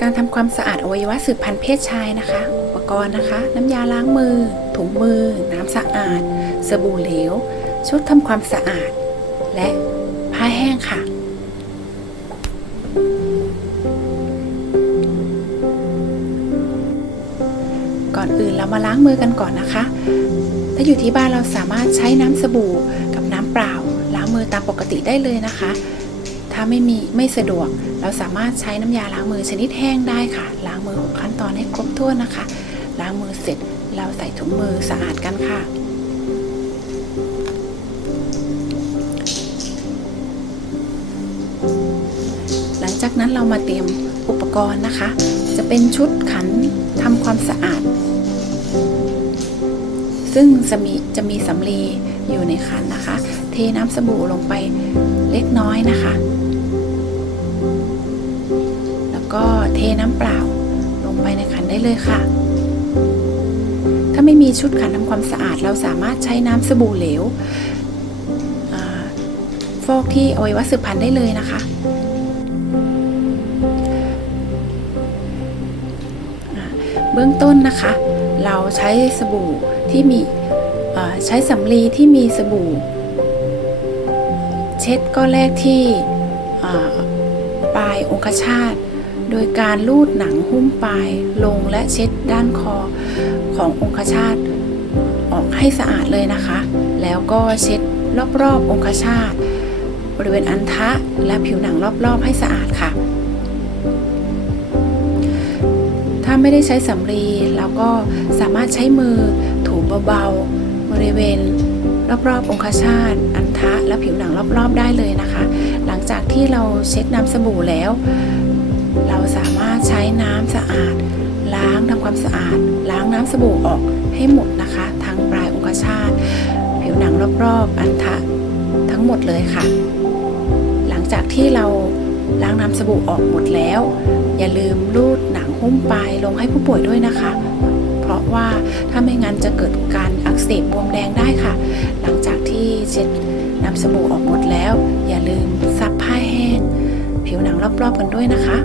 การทำความสะอาดอวัยวะสืบพันธุ์เพศชายนะคะ อุปกรณ์นะคะ น้ำยาล้างมือ ถุงมือ น้ำสะอาด สบู่เหลว ชุดทำความสะอาด และผ้าแห้งค่ะก่อนอื่นเรามาล้างมือกันก่อนนะคะ ถ้าอยู่ที่บ้านเราสามารถใช้น้ำสบู่กับน้ำเปล่า ล้างมือตามปกติได้เลยนะคะ ถ้าไม่มีไม่สะดวก เราสามารถใช้น้ำยาล้างมือชนิดแห้งได้ค่ะ ล้างมือหกขั้นตอนให้ครบถ้วนนะคะ ล้างมือเสร็จเราใส่ถุงมือสะอาดกันค่ะ หลังจากนั้นเรามาเตรียมอุปกรณ์นะคะ จะเป็นชุดขันทำความสะอาด ซึ่งจะมีจะมีสำลีอยู่ในขันนะคะ เทน้ำสบู่ลงไปเล็กน้อยนะคะ ก็เทน้ำเปล่า ลงไปในขันได้เลยค่ะ ถ้าไม่มีชุดขันทำความสะอาด เราสามารถใช้น้ำสบู่เหลวอฟอกที่อวัยวะสืบพันธุ์ได้เลยนะคะ เบื้องต้นนะคะ เราใช้สบู่ที่มีใช้สำลีที่มีสบู่ เช็ดก้อนแรกที่ปลายองคชาต โดยการลูดหนังหุ้มปลายลงและเช็ดด้านคอขององคชาตออกให้สะอาดเลยนะคะ แล้วก็เช็ดรอบๆองคชาตบริเวณอันทะและผิวหนังรอบๆให้สะอาดค่ะ ถ้าไม่ได้ใช้สำลีเราก็สามารถใช้มือถูเบาๆบริเวณรอบๆองคชาตอันทะและผิวหนังรอบๆได้เลยนะคะ หลังจากที่เราเช็ดน้ำสบู่แล้ว เราสามารถใช้น้ำสะอาด ล้างทำความสะอาด ล้างน้ำสบู่ออกให้หมดนะคะทั้งปลายองคชาตผิวหนังรอบๆอันทะทั้งหมดเลยค่ะ หลังจากที่เราล้างน้ำสบู่ออกหมดแล้ว อย่าลืมรูดหนังหุ้มปลายลงให้ผู้ป่วยด้วยนะคะ เพราะว่าถ้าไม่งั้นจะเกิดการอักเสบบวมแดงได้ค่ะ หลังจากที่เช็ดน้ำสบู่ออกหมดแล้ว อย่าลืมซับผ้าแห้งผิวหนังรอบๆกันด้วยนะคะ